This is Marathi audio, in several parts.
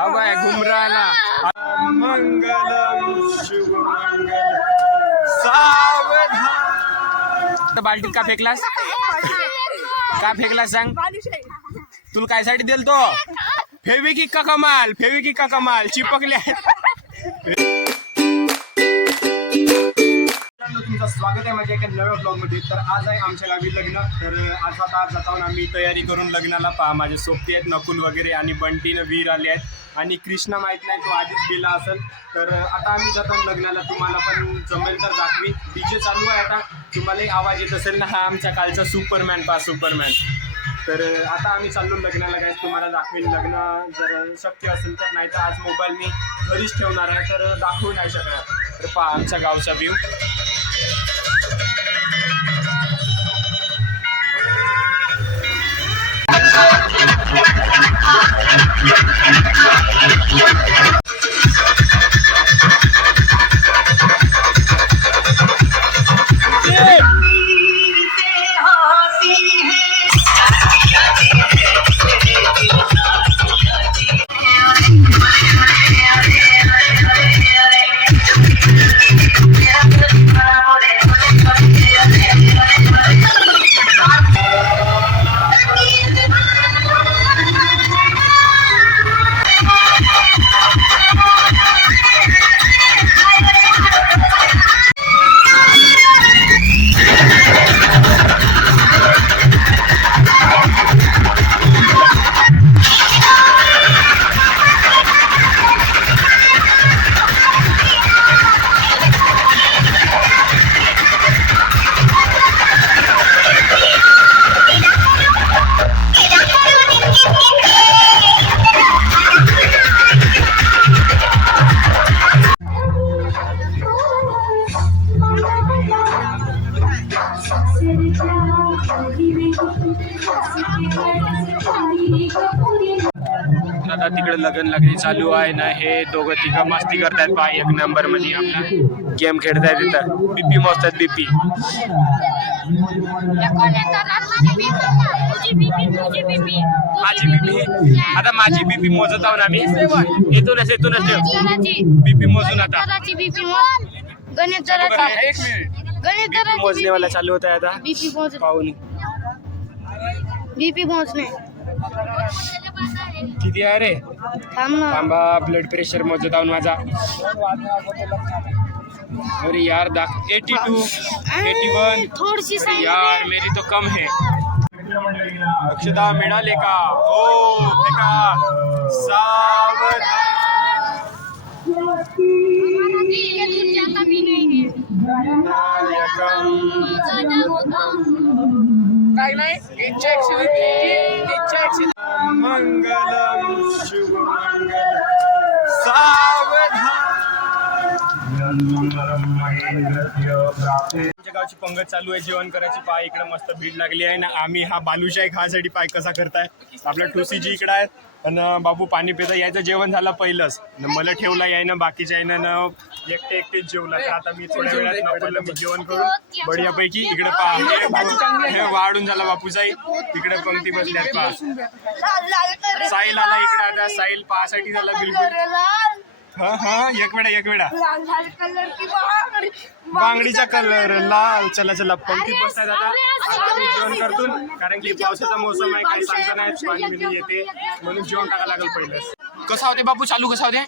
हवा आहे घुम राहिला. मंगलम शुभ मंगल सावधान. बाल्टीत का फेकलास? का फेकलास सांग? तुला काय साठी दिल तो? फेविकिक का कमाल, फेविकिक का कमाल चिपकले. तुमचं स्वागत आहे माझ्या एका नव्या ब्लॉगमध्ये. तर आज आहे आमच्या गावी लग्न. तर आज जाताना आम्ही तयारी करून लग्नाला पहा. माझे सोबती आहेत नकुल वगैरे आणि बंटीनं वीर आले आहेत आणि कृष्णा माहीत नाही तो आधीच गेला असेल. तर आता आम्ही जातो लग्नाला. तुम्हाला पण जमेल तर दाखवी. डीजे चालू आहे आता. तुम्हालाही आवाज येत असेल ना. हा आमच्या कालचा सुपरमॅन पहा, सुपरमॅन. तर आता आम्ही चाललो लग्नाला. काय तुम्हाला दाखवेन लग्न जर शक्य असेल तर. नाही तर आज मोबाईल मी घरीच ठेवणार आहे तर दाखवू नाही शकणार. तर पहा आमच्या गावचा व्ह्यू. आता तिकडे लग्न चालू आहे ना. हे दोघं तिघं मस्ती करतायत पहा. एक नंबर मध्ये आपला गेम खेळतायत तिथं. बीपी मोजतात बीपी. माझी बीपी आता माझी बीपी मोजत आहोत आम्ही. येतूनच बीपी मोजून आता. बीपी मोजण्यावाला चालू होत आहे आता. पाहून बीपी मोजणे किती आहे रे? थांबा ब्लड प्रेशर मोजत आहोत माझा. अरे यार 82 81 थोडीशी यार मेरी तो कम है. अक्षता मिळाले का? हो का? सावधान. काय नाही मंगलम शुभ मंगल सावधान. आमच्या गावची पंगत चालू आहे. जेवण करायची पाय. इकडे मस्त भीड लागली आहे ना. आम्ही हा बालुशाही खायसाठी पाय कसा करताय. आपला टोसीजी इकडे आहे आणि बाबू पाणी पिता. यायचं जेवण झालं पहिलंच. मला ठेवला याय ना. बाकीच्या आहे ना एकटेच जेवला. तर आता मी थोड्या वेळात नकोला मी जेवण करून बढियापैकी. इकडे पहा वाढून झाला बापूचाही. तिकडे पंक्ती बसल्यात पहा. साहिल आला इकडे आता. साहिल पाहासाठी झाला बिलकुल. एक वेळा बांगडीचा कलर लाल. चला पंक्ती बसतात आता. आम्ही जेवण करतो कारण की पावसाचा मोसम आहे. काही सांगता नाही. पाणी बिनी येते म्हणून जेवण टाकायला लागेल पहिलं. कसा होते बापू चालू? कसा होते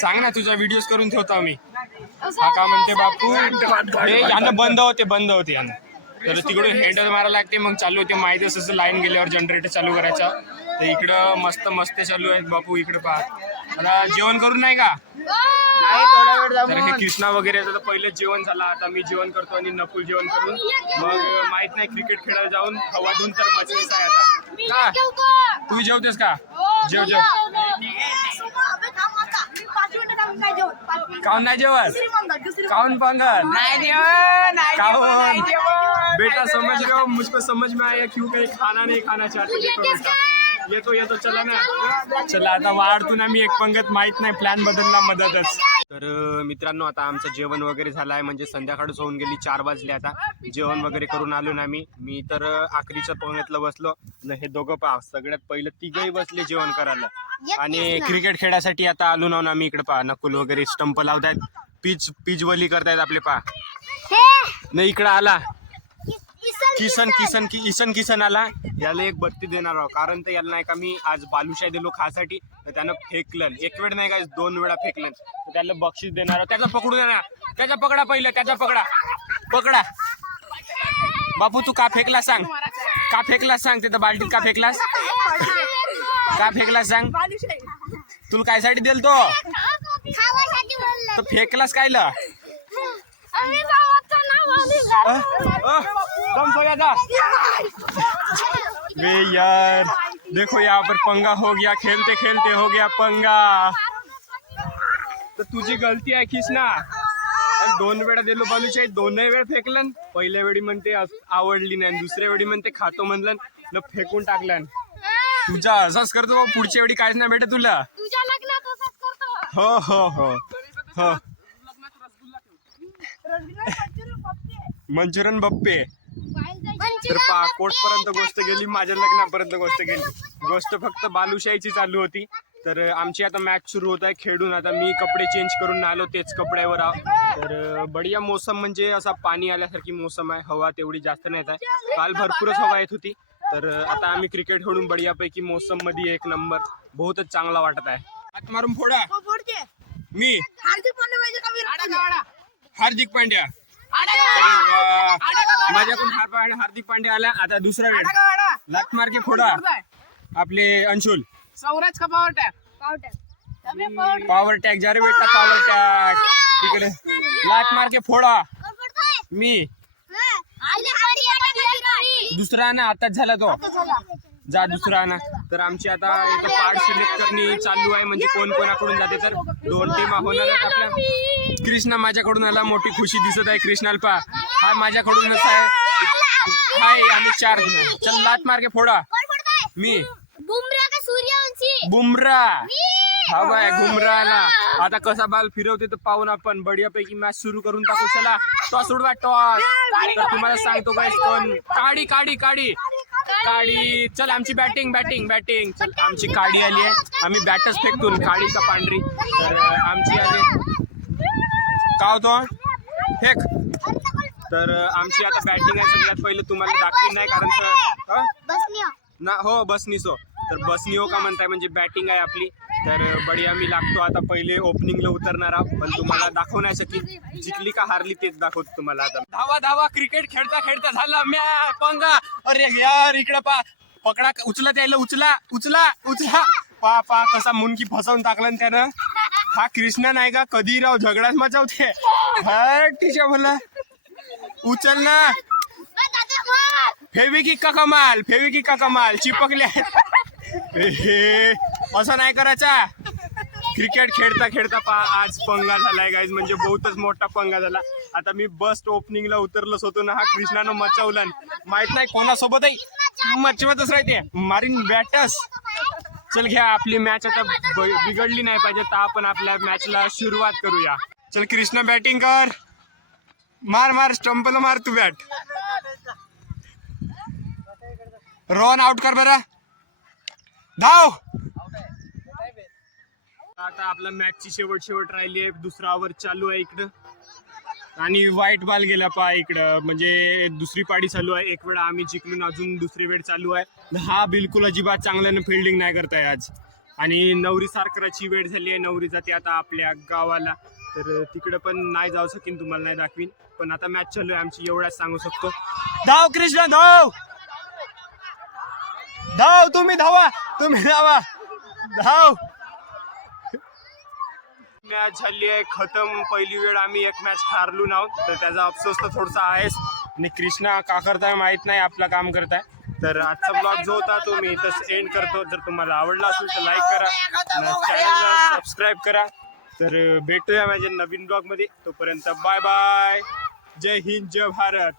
सांग ना. तुझा व्हिडिओज करून ठेवतो आम्ही. हा का म्हणते बापू? यानं बंद होते यानं. तर तिकडून हँडल मारायला लागते मग चालू होते. माहिती असं लाईन गेल्यावर जनरेटर चालू करायचा. तर इकडं मस्त चालू आहेत बापू. इकडे पहा. मला जेवण करून नाही का? तर हे कृष्णा वगैरे तर पहिलेच जेवण झालं. आता मी जेवण करतो आणि नकुल जेवण करून मग माहित नाही क्रिकेट खेळायला जाऊन हवा धुवून तर मचलीच आहे आता. का तू जेवतेस का? जेव काऊन नाही जेवत? काऊन पंगत काऊन? बेटा समझ रहे हो, मुझको समझ में आया क्यों कहीं खाना नहीं खाना चाहते. येतो चला ना. चला आता वाढतो ना मी एक पंगत. माहित नाही प्लॅन बदलला मदतच. तर मित्रांनो आता आमचं जेवण वगैरे झालं आहे, म्हणजे संध्याकाळच होऊन गेली, 4 वाजले. आता जेवण वगैरे करून आलो ना मी तर आखरीच्या पंगतीला बसलो. हे दोघं पहा सगळ्यात पहिलं तिघही बसले जेवण करायला. आणि क्रिकेट खेळासाठी आता आलो ना आम्ही इकडे. पहा नकुल वगैरे स्टंप लावतायत, पिच वली करतायत आपले. पहा नाही इकडं आला किसन आला. याला एक बत्ती देणार आहोत, कारण तर याला नाही का मी आज बालुशाही दिलो खासाठी, तर त्यानं फेकलं. एक वेळ नाही का 2 वेळा फेकलं, तर त्याला बक्षीस देणार आहोत. त्याचा पकडू देणार, त्याचा पकडा पहिलं, त्याचा पकडा. बापू तू का फेकला सांग, तिथं बाल्टीत का फेकलास, सांग. तुला कायसाठी दिल तो फेकलास कायला. वे यार देखो यहाँ पर पंगा हो गया, खेलते खेलते हो गया पंगा. तर तुझी गलती आहे खिसना. 2 वेळा दिलो बालुशाही, 2ही वेळ फेकलन. पहिल्या वेळी म्हणते आवडली नाही, दुसऱ्या वेळी म्हणते खातो म्हणलं न फेकून टाकलं. तुझा असाच करतो बाबा, पुढच्या वेळी काहीच नाही भेटत तुला. हो मंचुरन बप्पे. तर कोर्टपर्यंत गोष्ट गेली, माझ्या लग्नापर्यंत गोष्ट गेली. गोष्ट फक्त बालुशाहीची चालू होती. तर आमची आता मॅच सुरू होत आहे. खेळून आता मी कपडे चेंज करून आलो, तेच कपड्यावर आहो. तर बढिया मोसम, म्हणजे असा पाणी आल्यासारखी मोसम आहे. हवा तेवढी जास्त नाही आहे, काल भरपूरच हवा येत होती. तर आता आम्ही क्रिकेट खेळून बढियापैकी मोसम मध्ये एक नंबर, बहुतच चांगला वाटत आहे. हात मारून फोडा. मी हार्दिक पांड्या. माझ्याकडून हार्दिक पांड्या आला. आता दुसरा वेळ लात मार के फोडा. आपले अंशुल सौराज का पॉवर टॅग जा रे बेटा, पॉवर टॅग तिकडे लात मार के फोडा. मी दुसरा ना आताच झाला तो, जा दुसरा ना. तर आमची आता इथं पार्ट सिलेक्ट करणे चालू आहे, म्हणजे कोण कोणाकडून जाते. तर 2 टीमा होणार आहेत आपल्या. कृष्णा माझ्याकडून आला, मोठी खुशी दिसत आहे कृष्णाला. पा हा माझ्याकडूनच आहे. हाय आम्ही 4 जण. चल लात मार के फोडा. मी बुमरा हवा आहे घुमराला. आता कसा बाल फिरवते तर पाहून आपण बढियापैकी मॅच सुरू करून टाकू. चला टॉस उडवा, टॉस. तर तुम्हाला सांगतो काय, कोण काडी. चल आमची बॅटिंग. चल आमची काडी आली आहे, आम्ही बॅटच फेकतून. काडी का पांढरी, तर आमची आली का होतो फेक. तर आमची आता बॅटिंग आहे. सगळ्यात पहिलं तुम्हाला दाखवीन नाही, कारण बसनीसो. तर बसनियो का म्हणताय, म्हणजे बॅटिंग आहे आपली. तर बढिया मी लागतो आता. पहिले ओपनिंगला उतरणार आहोत, पण तुम्हाला दाखवू नाही शकी. जिंकली का हारली तेच दाखवतो तुम्हाला. आता धावा क्रिकेट खेळता झाला पंगा. अरे यार इकडे पकडा, उचलत यायला, उचला. पा कसा मुनकी फसवून टाकला त्यानं. हा कृष्णा नाही का, कधी राव झगडाच मचावते. तिच्या भला उचल ना. फेविकिक का कमाल चिपकले. असं नाही करायचा. क्रिकेट खेळता आज पंगा झालाय गाईज, म्हणजे बहुतच मोठा पंगा झाला. आता मी बस्ट ओपनिंगला उतरलोच होतो ना, हा कृष्णानं मचावला. माहित नाही कोणासोबतही मचवतच राहते, मारीन बॅटस. चल घ्या, आपली मॅच आता बिघडली नाही पाहिजे, तर आपण आपल्या मॅचला सुरुवात करूया. चल कृष्णा बॅटिंग कर. मार स्टंपला मार तू बॅट. रन आउट कर बरं. धाव. आता आपला मॅचची शेवट राहिली आहे. दुसरा ओव्हर चालू आहे इकडं, आणि व्हाईट बॉल गेला पहा इकडं, म्हणजे दुसरी पाडी चालू आहे. एक वेळा आम्ही जिंकलून अजून दुसरी वेळ चालू आहे. हा बिलकुल अजिबात चांगल्यानं फिल्डिंग नाही करताय आज. आणि नवरी सारखराची वेळ झाली आहे. नवरी जाते आता आपल्या गावाला, तर तिकडं पण नाही जाऊ शकेन, तुम्हाला नाही दाखवीन. पण आता मॅच चालू आहे आमची, एवढाच सांगू शकतो. धाव कृष्णा धाव. तुम्ही धावा. धाव. मॅच झाली आहे खतम. पहिली वेळ आम्ही एक मॅच हारलो आहोत, तर त्याचा अफसोस तर थोडासा आहेच. आणि कृष्णा का करताय माहित नाही, आपलं काम करताय. तर आजचा ब्लॉग जो होता तो मी इथंच एंड करतो. जर तुम्हाला आवडला असेल तर लाईक करा, चॅनलला सबस्क्राईब करा. तर भेटूया माझ्या नवीन ब्लॉग मध्ये. तोपर्यंत बाय बाय. जय हिंद, जय भारत.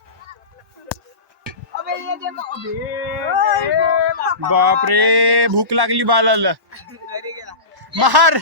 बापरे भूक लागली बालाला. मार.